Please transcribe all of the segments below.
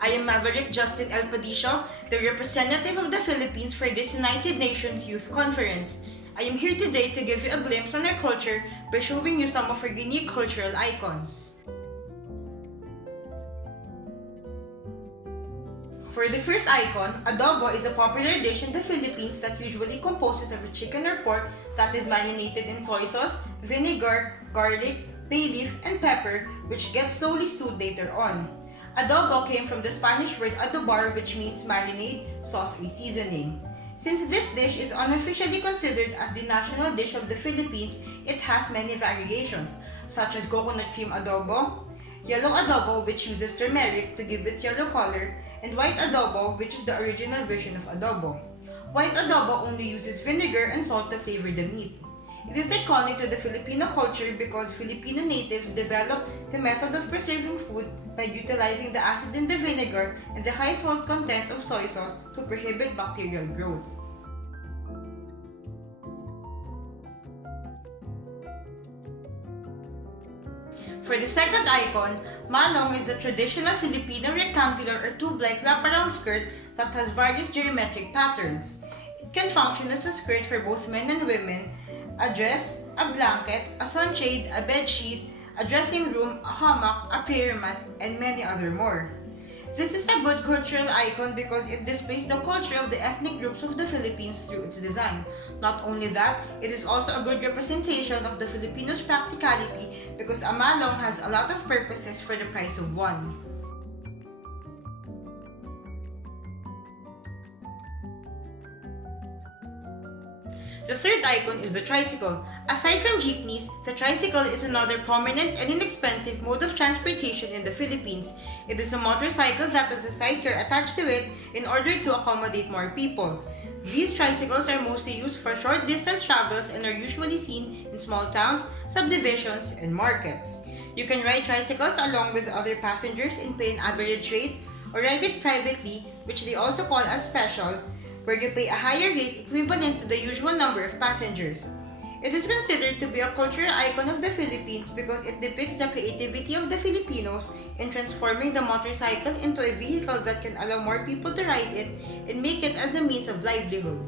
I am Maverick Justin El Padillo, the representative of the Philippines for this United Nations Youth Conference. I am here today to give you a glimpse on our culture by showing you some of our unique cultural icons. For the first icon, adobo is a popular dish in the Philippines that usually composes of chicken or pork that is marinated in soy sauce, vinegar, garlic, bay leaf, and pepper, which gets slowly stewed later on. Adobo came from the Spanish word adobar, which means marinade, sauce, or seasoning. Since this dish is unofficially considered as the national dish of the Philippines, it has many variations, such as coconut cream adobo, yellow adobo, which uses turmeric to give it yellow color, and white adobo, which is the original version of adobo. White adobo only uses vinegar and salt to flavor the meat. It is iconic to the Filipino culture because Filipino natives developed the method of preserving food by utilizing the acid in the vinegar and the high salt content of soy sauce to prohibit bacterial growth. For the second icon, malong is a traditional Filipino rectangular or tube-like wraparound skirt that has various geometric patterns. It can function as a skirt for both men and women, a dress, a blanket, a sunshade, a bed sheet, a dressing room, a hammock, a prayer mat, and many other more. This is a good cultural icon because it displays the culture of the ethnic groups of the Philippines through its design. Not only that, it is also a good representation of the Filipinos' practicality because a malong has a lot of purposes for the price of one. The third icon is the tricycle. Aside from jeepneys, the tricycle is another prominent and inexpensive mode of transportation in the Philippines. It is a motorcycle that has a sidecar attached to it in order to accommodate more people. These tricycles are mostly used for short distance travels and are usually seen in small towns, subdivisions, and markets. You can ride tricycles along with other passengers and pay an average rate, or ride it privately, which they also call as special, where you pay a higher rate equivalent to the usual number of passengers. It is considered to be a cultural icon of the Philippines because it depicts the creativity of the Filipinos in transforming the motorcycle into a vehicle that can allow more people to ride it and make it as a means of livelihood.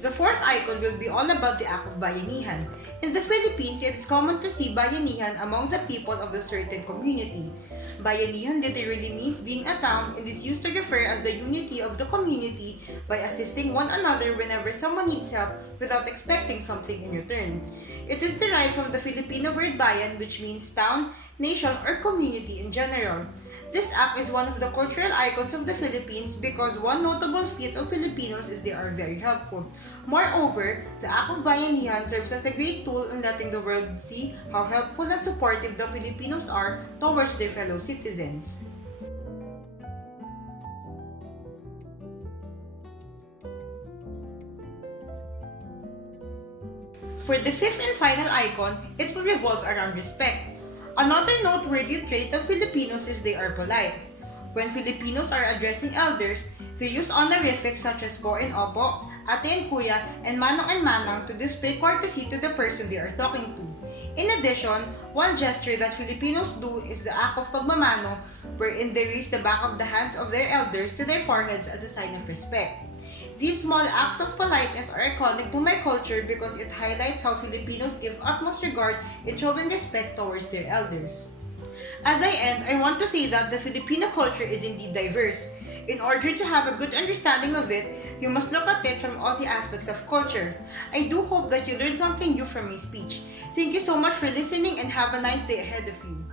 The fourth icon will be all about the act of bayanihan. In the Philippines, it is common to see bayanihan among the people of a certain community. Bayanihan literally means being a town and is used to refer as the unity of the community by assisting one another whenever someone needs help without expecting something in return. It is derived from the Filipino word bayan, which means town, nation, or community in general. This act is one of the cultural icons of the Philippines because one notable feat of Filipinos is they are very helpful. Moreover, the act of bayanihan serves as a great tool in letting the world see how helpful and supportive the Filipinos are towards their fellow citizens. For the fifth and final icon, it will revolve around respect. Another noteworthy trait of Filipinos is they are polite. When Filipinos are addressing elders, they use honorifics such as po and opo, ate and kuya, and manong and manang to display courtesy to the person they are talking to. In addition, one gesture that Filipinos do is the act of pagmamano, wherein they raise the back of the hands of their elders to their foreheads as a sign of respect. These small acts of politeness are iconic to my culture because it highlights how Filipinos give utmost regard in showing respect towards their elders. As I end, I want to say that the Filipino culture is indeed diverse. In order to have a good understanding of it, you must look at it from all the aspects of culture. I do hope that you learned something new from my speech. Thank you so much for listening and have a nice day ahead of you.